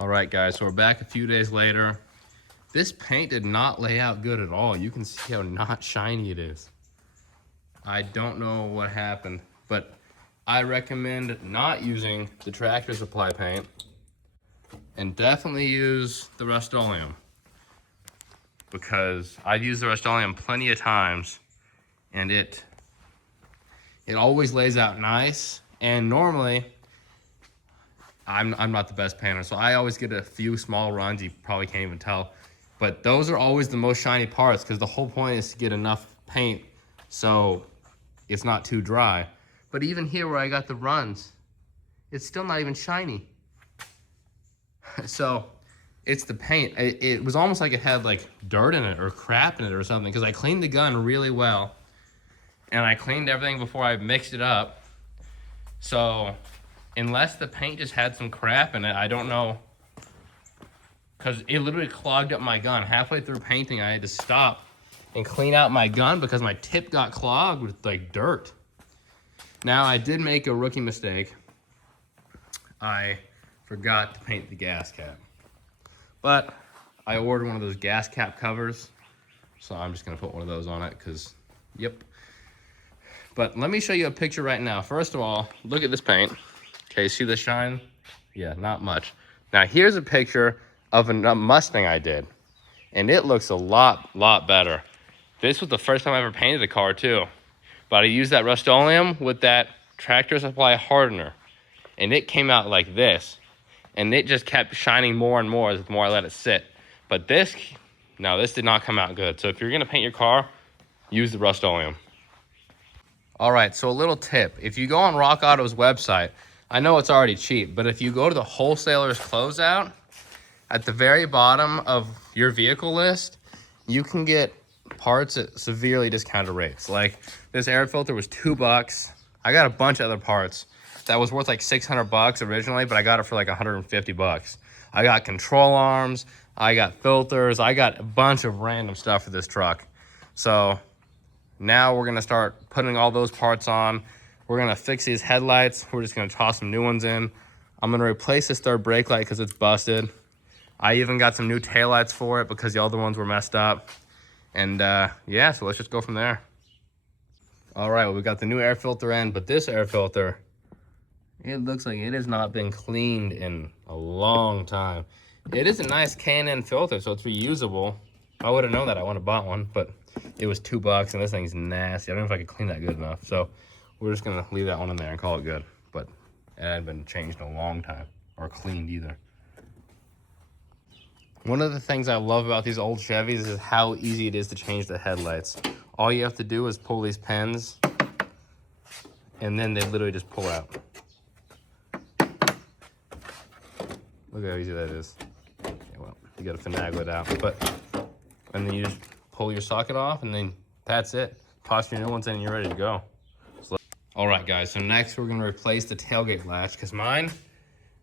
All right, guys, so we're back a few days later. This paint did not lay out good at all. You can see how not shiny it is. I don't know what happened, but I recommend not using the Tractor Supply paint and definitely use the Rust-Oleum, because I've used the Rust-Oleum plenty of times and it always lays out nice. And normally I'm not the best painter, so I always get a few small runs. You probably can't even tell, but those are always the most shiny parts, because the whole point is to get enough paint so it's not too dry. But even here where I got the runs, it's still not even shiny. So it's the paint. It was almost like it had like dirt in it or crap in it or something, because I cleaned the gun really well and I cleaned everything before I mixed it up. So unless the paint just had some crap in it, I don't know, because it literally clogged up my gun. Halfway through painting, I had to stop and clean out my gun because my tip got clogged with like dirt. Now, I did make a rookie mistake. I forgot to paint the gas cap, but I ordered one of those gas cap covers, so I'm just gonna put one of those on it because, yep. But let me show you a picture right now. First of all, look at this paint. Okay, see the shine? Yeah, not much. Now here's a picture of a Mustang I did, and it looks a lot better. This was the first time I ever painted a car too, but I used that Rust-Oleum with that Tractor Supply hardener, and it came out like this, and it just kept shining more and more the more I let it sit. But this did not come out good. So if you're gonna paint your car, use the Rust-Oleum. All right, so a little tip. If you go on Rock Auto's website, I know it's already cheap, but if you go to the wholesaler's closeout, at the very bottom of your vehicle list, you can get parts at severely discounted rates. Like this air filter was $2. I got a bunch of other parts that was worth like $600 originally, but I got it for like $150. I got control arms, I got filters, I got a bunch of random stuff for this truck. So now we're gonna start putting all those parts on. We're gonna fix these headlights. We're just gonna toss some new ones in. I'm gonna replace this third brake light because it's busted. I even got some new taillights for it because the other ones were messed up. And yeah, so let's just go from there. All right, well, we got the new air filter in, but this air filter, it looks like it has not been cleaned in a long time. It is a nice K&N filter, so it's reusable. I would have known that. I wouldn't have bought one, but it was $2 and this thing's nasty. I don't know if I could clean that good enough. So we're just gonna leave that one in there and call it good. But it hadn't been changed in a long time or cleaned either. One of the things I love about these old Chevys is how easy it is to change the headlights. All you have to do is pull these pins, and then they literally just pull out. Look how easy that is. Yeah, well, you gotta finagle it out. And then you just pull your socket off, and then that's it. Toss your new ones in, and you're ready to go. All right, guys, so next we're gonna replace the tailgate latch, because mine,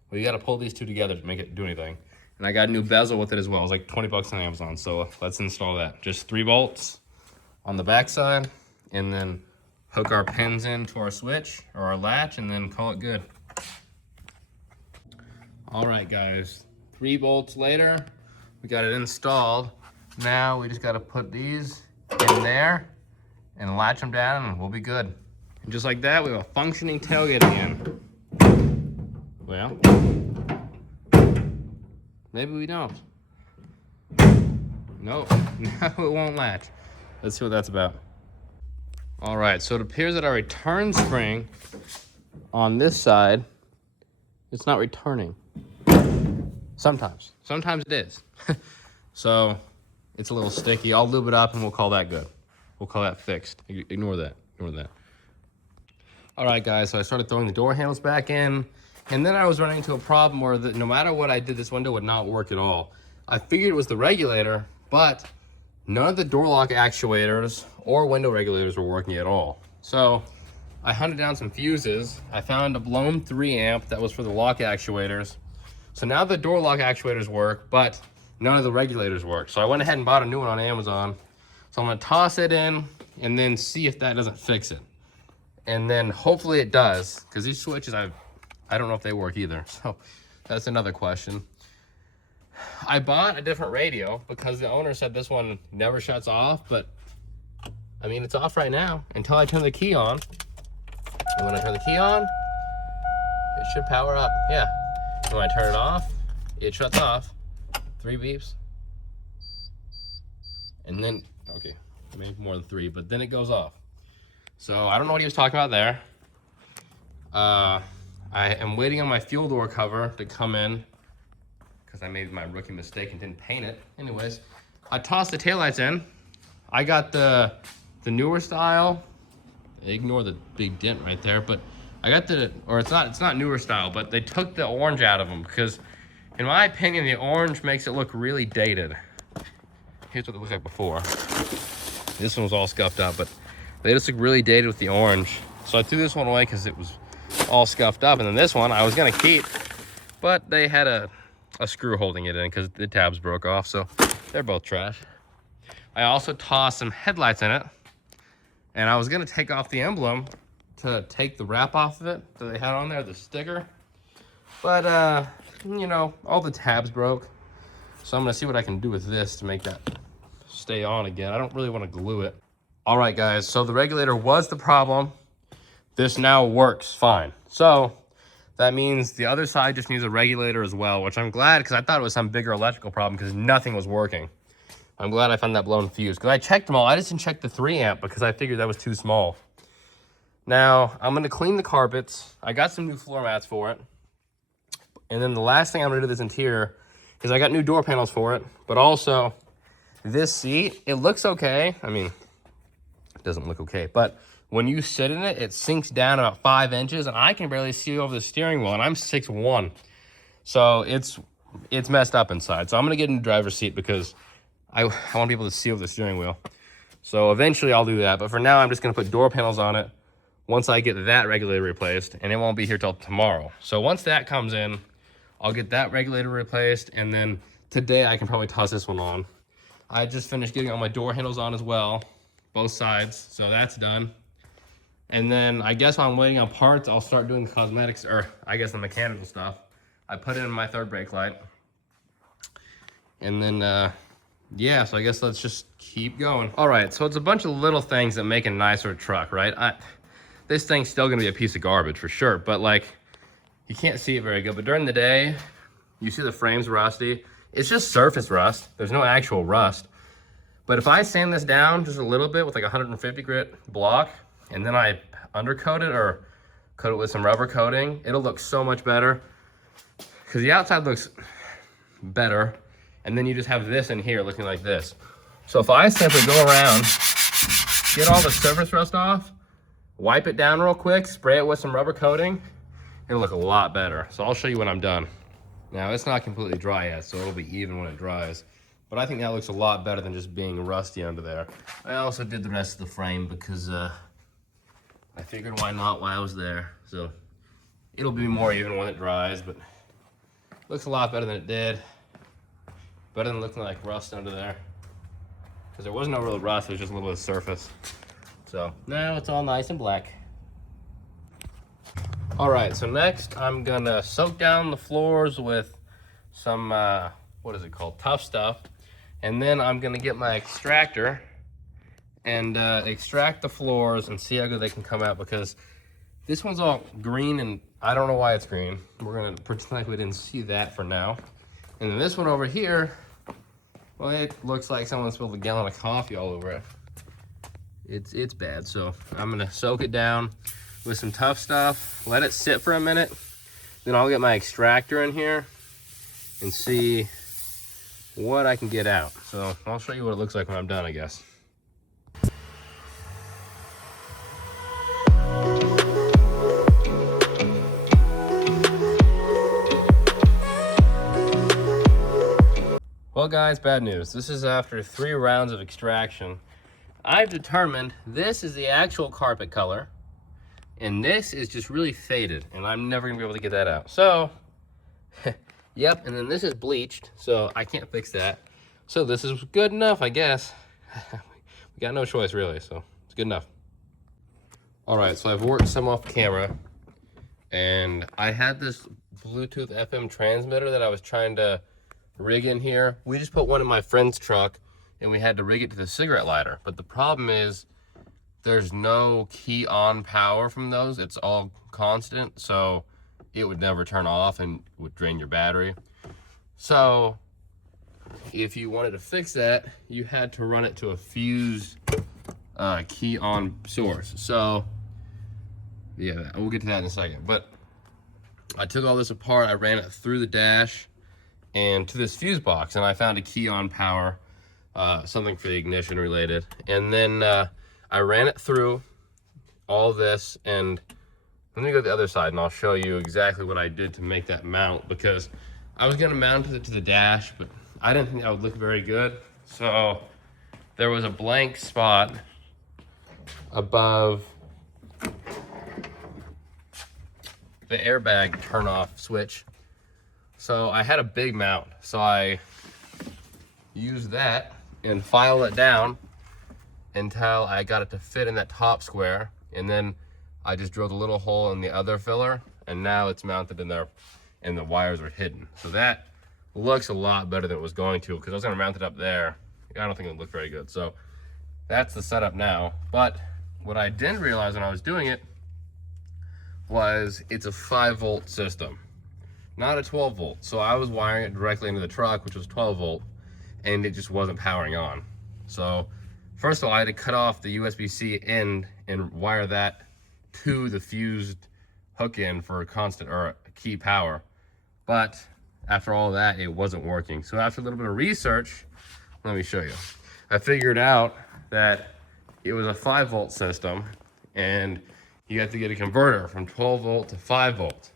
well, you gotta pull these two together to make it do anything. And I got a new bezel with it as well. It was like $20 on Amazon, so let's install that. Just 3 bolts on the back side, and then hook our pins into our switch or our latch, and then call it good. All right, guys, 3 bolts later, we got it installed. Now we just gotta put these in there and latch them down, and we'll be good. And just like that, we have a functioning tailgate again. Well, maybe we don't. Nope, now it won't latch. Let's see what that's about. All right, so it appears that our return spring on this side, it's not returning. Sometimes it is. So it's a little sticky. I'll lube it up and we'll call that good. We'll call that fixed. Ignore that. All right, guys, so I started throwing the door handles back in, and then I was running into a problem where no matter what I did, this window would not work at all. I figured it was the regulator, but none of the door lock actuators or window regulators were working at all. So I hunted down some fuses. I found a blown 3 amp that was for the lock actuators. So now the door lock actuators work, but none of the regulators work. So I went ahead and bought a new one on Amazon. So I'm gonna toss it in and then see if that doesn't fix it. And then hopefully it does, because these switches, I don't know if they work either. So that's another question. I bought a different radio because the owner said this one never shuts off, but I mean, it's off right now until I turn the key on. And when I turn the key on, it should power up. Yeah. And when I turn it off, it shuts off. 3 beeps. And then, okay, maybe more than 3, but then it goes off. So I don't know what he was talking about there. I am waiting on my fuel door cover to come in because I made my rookie mistake and didn't paint it. Anyways, I tossed the taillights in. I got the newer style. Ignore the big dent right there, but I got it's not newer style, but they took the orange out of them because in my opinion, the orange makes it look really dated. Here's what it looked like before. This one was all scuffed up, but they just look really dated with the orange. So I threw this one away because it was all scuffed up. And then this one I was gonna keep, but they had a screw holding it in because the tabs broke off. So they're both trash. I also tossed some headlights in it. And I was gonna take off the emblem to take the wrap off of it that they had on there, the sticker. But you know, all the tabs broke. So I'm gonna see what I can do with this to make that stay on again. I don't really wanna glue it. All right, guys, so the regulator was the problem. This now works fine. So that means the other side just needs a regulator as well, which I'm glad because I thought it was some bigger electrical problem because nothing was working. I'm glad I found that blown fuse because I checked them all. I just didn't check the 3 amp because I figured that was too small. Now, I'm gonna clean the carpets. I got some new floor mats for it. And then the last thing I'm gonna do to this interior is I got new door panels for it, but also this seat, it looks okay. I mean, it doesn't look okay, but when you sit in it, it sinks down about 5 inches and I can barely see over the steering wheel and I'm 6'1". So it's messed up inside. So I'm gonna get in the driver's seat because I want to be able to see over the steering wheel. So eventually I'll do that, but for now I'm just gonna put door panels on it once I get that regulator replaced, and it won't be here till tomorrow. So once that comes in, I'll get that regulator replaced, and then today I can probably toss this one on. I just finished getting all my door handles on as well, both sides, so that's done. And then I guess while I'm waiting on parts, I'll start doing the cosmetics, or I guess the mechanical stuff. I put in my third brake light. And then, yeah, so I guess let's just keep going. All right, so it's a bunch of little things that make a nicer truck, right? This thing's still gonna be a piece of garbage for sure, but like, you can't see it very good, but during the day, you see the frame's rusty. It's just surface rust. There's no actual rust. But if I sand this down just a little bit with like a 150 grit block, and then I undercoat it or coat it with some rubber coating, it'll look so much better. Because the outside looks better, and then you just have this in here looking like this. So if I simply go around, get all the surface rust off, wipe it down real quick, spray it with some rubber coating, it'll look a lot better. So I'll show you when I'm done. Now it's not completely dry yet, so it'll be even when it dries. But I think that looks a lot better than just being rusty under there. I also did the rest of the frame because I figured why not while I was there. So it'll be more even when it dries, but looks a lot better than it did. Better than looking like rust under there. Because there was no real rust, it was just a little bit of surface. So now it's all nice and black. All right, so next I'm gonna soak down the floors with some, what is it called? Tough Stuff. And then I'm gonna get my extractor and extract the floors and see how good they can come out, because this one's all green and I don't know why it's green. We're gonna pretend like we didn't see that for now. And then this one over here, well, it looks like someone spilled a gallon of coffee all over it. It's bad, so I'm gonna soak it down with some Tough Stuff, let it sit for a minute, then I'll get my extractor in here and see what I can get out. So I'll show you what it looks like when I'm done, I guess. Well guys, bad news. This is after 3 rounds of extraction. I've determined this is the actual carpet color, and this is just really faded, and I'm never gonna be able to get that out. So, yep, and then this is bleached, so I can't fix that. So this is good enough, I guess. We got no choice really, so it's good enough. All right, so I've worked some off camera, and I had this Bluetooth FM transmitter that I was trying to rig in here. We just put one in my friend's truck and we had to rig it to the cigarette lighter. But the problem is there's no key on power from those. It's all constant, so it would never turn off and would drain your battery. So if you wanted to fix that, you had to run it to a fused key on source. So yeah, we'll get to that in a second. But I took all this apart, I ran it through the dash and to this fuse box, and I found a key on power, something for the ignition related. And then I ran it through all this, and let me go to the other side and I'll show you exactly what I did to make that mount, because I was gonna mount it to the dash, but I didn't think that would look very good. So there was a blank spot above the airbag turn off switch. So I had a big mount. So I used that and filed it down until I got it to fit in that top square. And then I just drilled a little hole in the other filler, and now it's mounted in there and the wires are hidden. So that looks a lot better than it was going to, because I was gonna mount it up there. I don't think it would look very good. So that's the setup now. But what I didn't realize when I was doing it was it's a 5-volt system, not a 12-volt. So I was wiring it directly into the truck, which was 12-volt, and it just wasn't powering on. So first of all, I had to cut off the USB-C end and wire that to the fused hook in for constant or key power. But after all that, it wasn't working. So after a little bit of research, let me show you. I figured out that it was a 5-volt system, and you have to get a converter from 12-volt to 5-volt.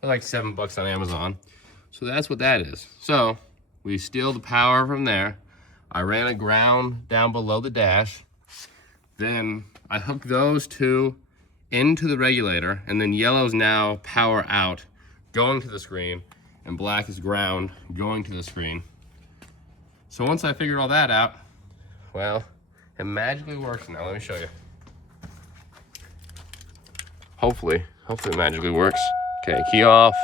They're like $7 on Amazon. So that's what that is. So we steal the power from there. I ran a ground down below the dash. Then I hooked those two into the regulator, and then yellow's now power out going to the screen, and black is ground going to the screen. So once I figured all that out, well, it magically works now. Let me show you. Hopefully it magically works. Okay, key off,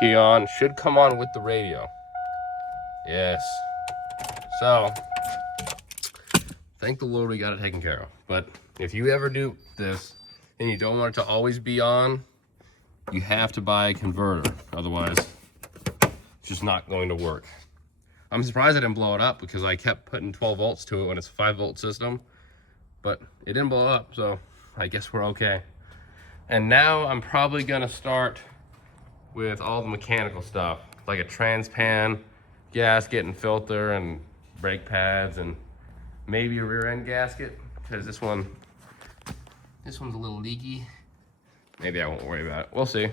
key on. Should come on with the radio. Yes. So, thank the Lord we got it taken care of. But if you ever do this and you don't want it to always be on, you have to buy a converter. Otherwise, it's just not going to work. I'm surprised I didn't blow it up, because I kept putting 12 volts to it when it's a 5-volt system, but it didn't blow up, so I guess we're okay. And now I'm probably gonna start with all the mechanical stuff, like a transpan, gasket and filter and brake pads, and maybe a rear end gasket, because this one's a little leaky. Maybe I won't worry about it. We'll see,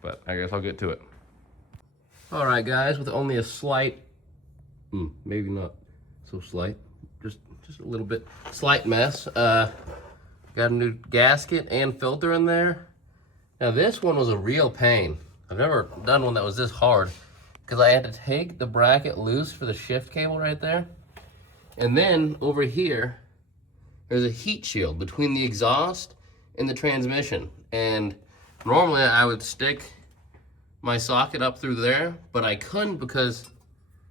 but I guess I'll get to it. All right, guys, with only a slight, maybe not so slight, just a little bit slight mess. Got a new gasket and filter in there. Now this one was a real pain. I've never done one that was this hard, because I had to take the bracket loose for the shift cable right there. And then over here, there's a heat shield between the exhaust and the transmission. And normally I would stick my socket up through there, but I couldn't because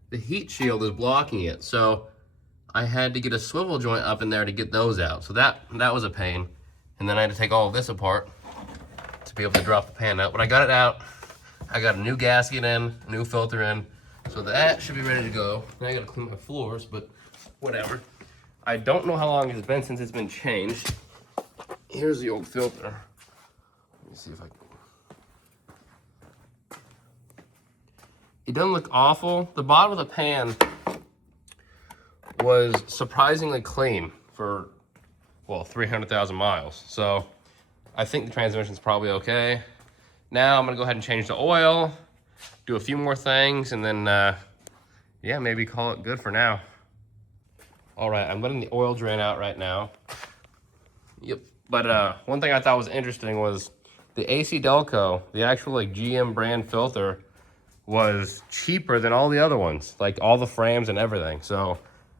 the heat shield is blocking it. So I had to get a swivel joint up in there to get those out. So that was a pain. And then I had to take all of this apart to be able to drop the pan out. But I got it out. I got a new gasket in, a new filter in. So that should be ready to go. Now I gotta clean my floors, but whatever. I don't know how long it's been since it's been changed. Here's the old filter. Let me see if I can. It doesn't look awful. The bottom of the pan was surprisingly clean for, well, 300,000 miles. So I think the transmission's probably okay. Now I'm gonna go ahead and change the oil, do a few more things, and then, yeah, maybe call it good for now. All right, I'm letting the oil drain out right now. Yep, but one thing I thought was interesting was the AC Delco, the actual like GM brand filter, was cheaper than all the other ones, like all the frames and everything. So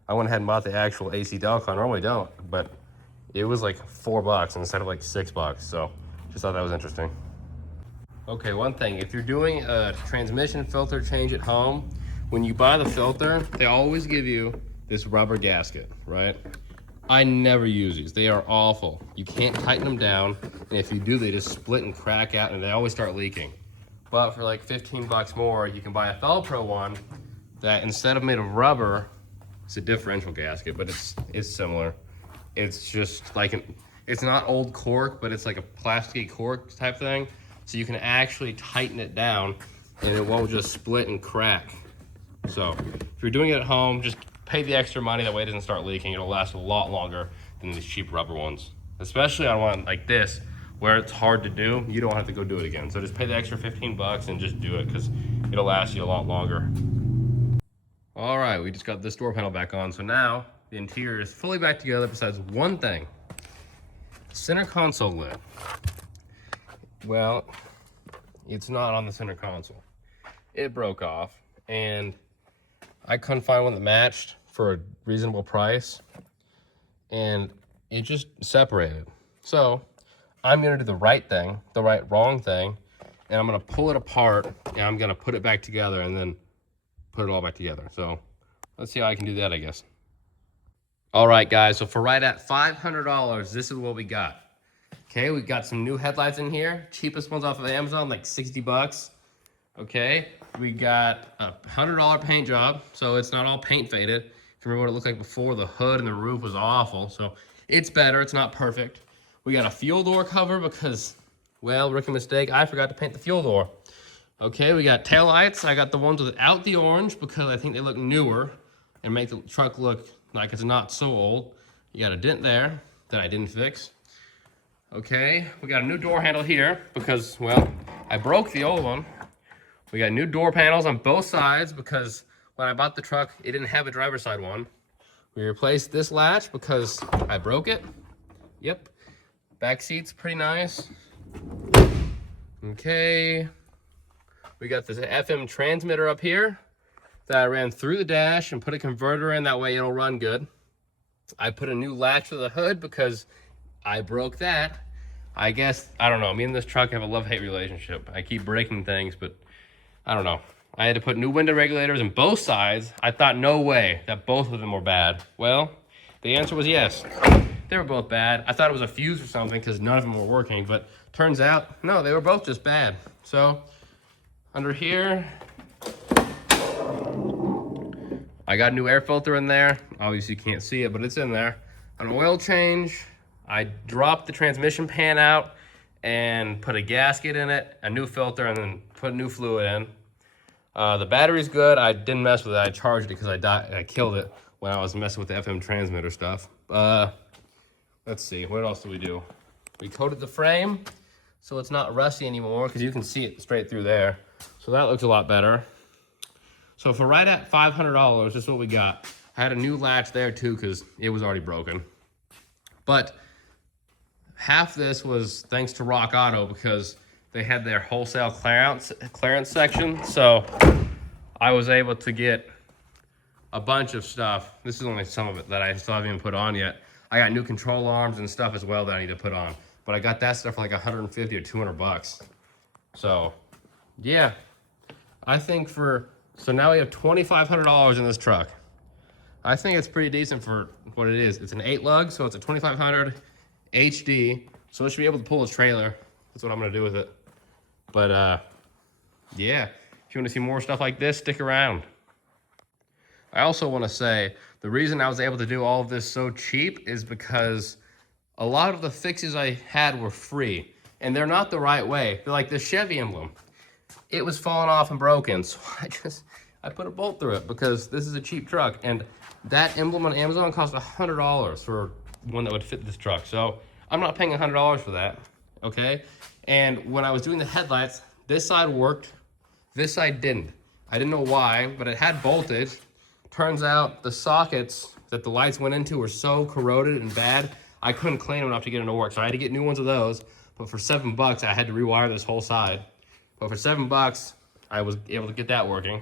I went ahead and bought the actual AC Delco. I normally don't, but it was like $4 instead of like $6. So just thought that was interesting. Okay, one thing, if you're doing a transmission filter change at home, when you buy the filter, they always give you this rubber gasket, right? I never use these. They are awful. You can't tighten them down, and if you do, they just split and crack out, and they always start leaking. But for like 15 bucks more, you can buy a Felpro one that instead of made of rubber, it's a differential gasket, but it's similar. It's just like it's not old cork, but it's like a plasticky cork type thing. So you can actually tighten it down and it won't just split and crack. So if you're doing it at home, just pay the extra money. That way it doesn't start leaking. It'll last a lot longer than these cheap rubber ones. Especially on one like this, where it's hard to do, you don't have to go do it again. So just pay the extra 15 bucks and just do it because it'll last you a lot longer. All right, we just got this door panel back on. So now the interior is fully back together besides one thing. Center console lid. Well, it's not on the center console. It broke off and I couldn't find one that matched for a reasonable price and it just separated. So I'm gonna do the right thing, the wrong thing, and I'm gonna pull it apart and I'm gonna put it back together and then put it all back together. So let's see how I can do that, I guess. All right, guys, so for right at $500, this is what we got. Okay, we got some new headlights in here. Cheapest ones off of Amazon, like 60 bucks. Okay, we got a $100 paint job, so it's not all paint faded. If you remember what it looked like before, the hood and the roof was awful, so it's better, it's not perfect. We got a fuel door cover because, well, rookie mistake, I forgot to paint the fuel door. Okay, we got taillights. I got the ones without the orange because I think they look newer and make the truck look like it's not so old. You got a dent there that I didn't fix. Okay, we got a new door handle here because, well, I broke the old one. We got new door panels on both sides because when I bought the truck, it didn't have a driver's side one. We replaced this latch because I broke it. Yep. Back seat's pretty nice. Okay. We got this FM transmitter up here that I ran through the dash and put a converter in, that way it'll run good. I put a new latch to the hood because I broke that. I guess, I don't know, me and this truck have a love-hate relationship. I keep breaking things, but I don't know. I had to put new window regulators in both sides. I thought no way that both of them were bad. Well, the answer was yes. They were both bad. I thought it was a fuse or something because none of them were working, but turns out, no, they were both just bad. So, under here, I got a new air filter in there. Obviously you can't see it, but it's in there. An oil change. I dropped the transmission pan out and put a gasket in it, a new filter, and then put new fluid in. The battery's good. I didn't mess with it. I charged it because I killed it when I was messing with the FM transmitter stuff. Let's see, what else do we do? We coated the frame so it's not rusty anymore because you can see it straight through there. So that looks a lot better. So for right at $500, this is what we got. I had a new latch there too because it was already broken. But half this was thanks to Rock Auto because they had their wholesale clearance section. So I was able to get a bunch of stuff. This is only some of it that I still haven't even put on yet. I got new control arms and stuff as well that I need to put on. But I got that stuff for like 150 or 200 bucks. So, yeah. I think so now we have $2,500 in this truck. I think it's pretty decent for what it is. It's an 8-lug, so it's a 2500 HD. So it should be able to pull a trailer. That's what I'm gonna do with it. But yeah, if you wanna see more stuff like this, stick around. I also wanna say, the reason I was able to do all of this so cheap is because a lot of the fixes I had were free, and they're not the right way. They're like the Chevy emblem. It was falling off and broken, so I put a bolt through it because this is a cheap truck, and that emblem on Amazon cost $100 for one that would fit this truck. So I'm not paying $100 for that, okay? And when I was doing the headlights, this side worked, this side didn't. I didn't know why, but it had voltage. Turns out the sockets that the lights went into were so corroded and bad, I couldn't clean them enough to get them to work. So I had to get new ones of those, but for $7, I had to rewire this whole side. But for $7, I was able to get that working.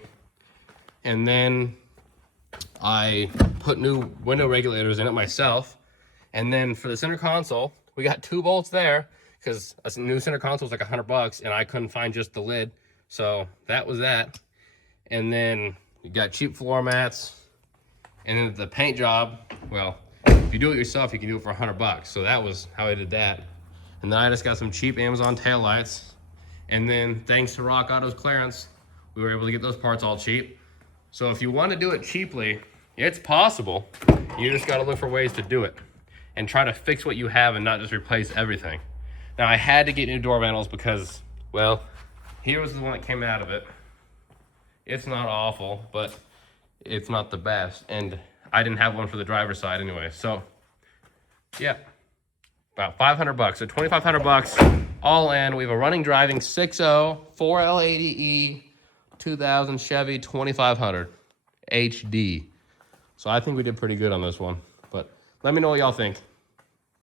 And then I put new window regulators in it myself. And then for the center console, we got 2 bolts there because a new center console was like $100 and I couldn't find just the lid. So that was that. And then You got cheap floor mats. And then the paint job, well, if you do it yourself, you can do it for $100. So that was how I did that. And then I just got some cheap Amazon taillights. And then thanks to Rock Auto's clearance, we were able to get those parts all cheap. So if you want to do it cheaply, it's possible. You just got to look for ways to do it and try to fix what you have and not just replace everything. Now I had to get new door panels because, well, here was the one that came out of it. It's not awful, but it's not the best. And I didn't have one for the driver's side anyway. So yeah, about $500, so $2,500 all in. We have a running driving 6.0 4L80E 2000 Chevy 2500 HD. So I think we did pretty good on this one, but let me know what y'all think.